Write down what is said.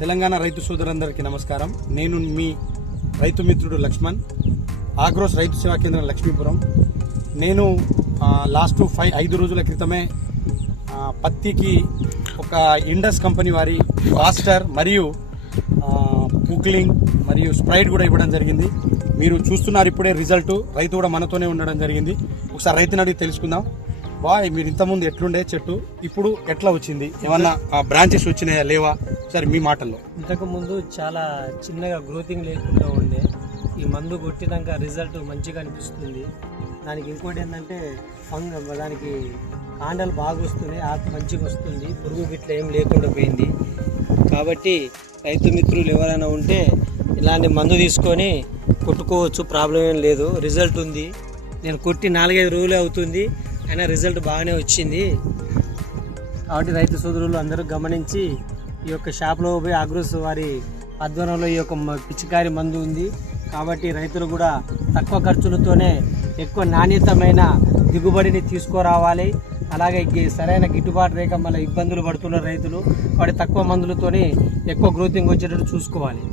తెలంగాణ రైతు సోదరులందరికీ నమస్కారం. నేను మీ రైతు మిత్రుడు లక్ష్మణ్, ఆగ్రోస్ రైతు సేవా కేంద్రం లక్ష్మీపురం. నేను లాస్ట్ 5 రోజుల క్రితమే పత్తికి ఒక ఇండస్ కంపెనీ వారి ఫాస్టర్ మరియు పుక్లింగ్ మరియు స్ప్రైట్ కూడా ఇవ్వడం జరిగింది. మీరు చూస్తున్నారు ఇప్పుడే రిజల్ట్. రైతు కూడా మనతోనే ఉండడం జరిగింది. ఒకసారి రైతుని అడిగి తెలుసుకుందాం. బాయ్, మీరు ఇంతకుముందు ఎట్లుండే చెట్టు, ఇప్పుడు ఎట్లా వచ్చింది? ఏమన్నా బ్రాంచెస్ వచ్చినాయా లేవా? సరే మీ మాటల్లో. ఇంతకుముందు చాలా చిన్నగా గ్రోతింగ్ లేకుండా ఉండే, ఈ మందు కొట్టినాక రిజల్ట్ మంచిగా అనిపిస్తుంది. దానికి ఇంకోటి ఏంటంటే దానికి కాండలు బాగా వస్తున్నాయి, ఆకు మంచిగా వస్తుంది, పురుగు గిట్ల ఏం లేకుండా పోయింది. కాబట్టి రైతు మిత్రులు ఎవరైనా ఉంటే ఇలాంటి మందు తీసుకొని కొట్టుకోవచ్చు, ప్రాబ్లం ఏం లేదు. రిజల్ట్ ఉంది. నేను కొట్టి 4-5 రోజులే అవుతుంది, అయినా రిజల్ట్ బాగానే వచ్చింది. కాబట్టి రైతు సోదరులు అందరూ గమనించి ఈ యొక్క షాప్లో పోయి ఆగ్రోస్ వారి ఆధ్వర్యంలో ఈ యొక్క పిచికారి మందు ఉంది. కాబట్టి రైతులు కూడా తక్కువ ఖర్చులతోనే ఎక్కువ నాణ్యతమైన దిగుబడిని తీసుకురావాలి. అలాగే సరైన గిట్టుబాటు రేఖ మళ్ళీ ఇబ్బందులు పడుతున్న రైతులు, కాబట్టి తక్కువ మందులతోనే ఎక్కువ గ్రోతింగ్ వచ్చేటట్టు చూసుకోవాలి.